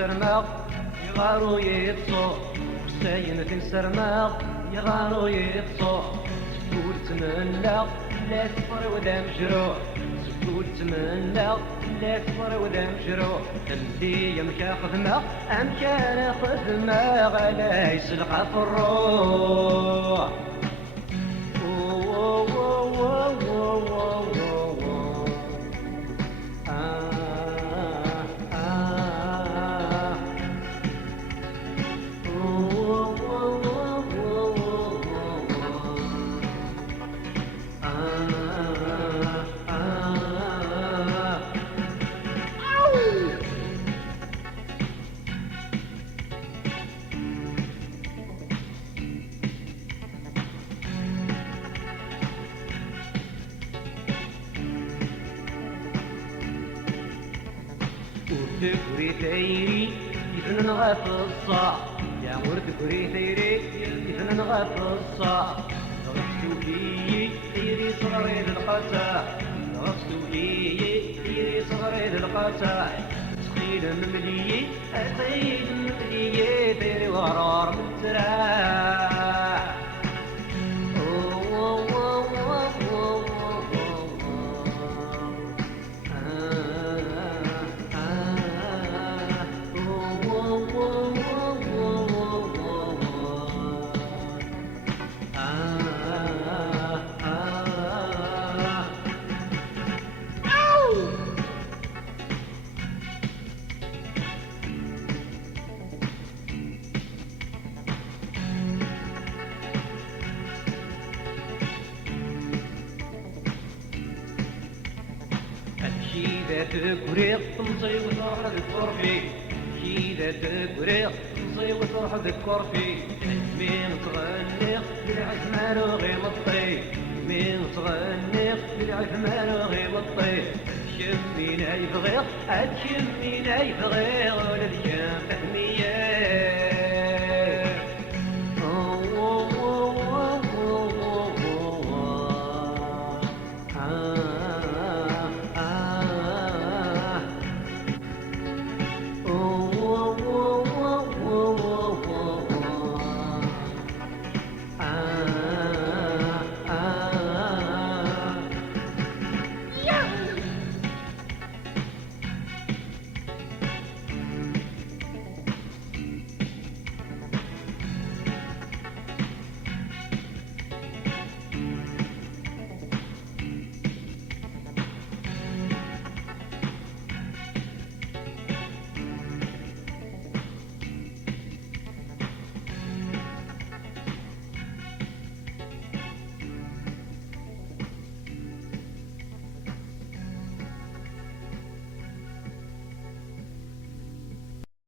تنسرماغ يغارو يتصو ساين تنسرماغ يغارو يتصو سكول تمنى لا تفر ودا مجروح سكول تمنى لا تفر ودا مجروح اللي يمكا خدمة أمكان خدمة غلا يسلقى في الروح ورد ثيري يفنن غاف الصاع يا ورد ثيري يفنن غاف الصاع غفتو لي ثيري صغري للقطاع غفتو لي ثيري صغري للقطاع تقيل مملي أقيل مملي ثيري غرار من تراع كذا تقريق تمضي وتروح للكرفي كذا تقريق تمضي وتروح للكرفي مين تغنيق بالعزمان وغيمطي مين تغنيق بالعزمان وغيمطي شمينا يبغيق أتشمينا يبغيق ولد جام فهمية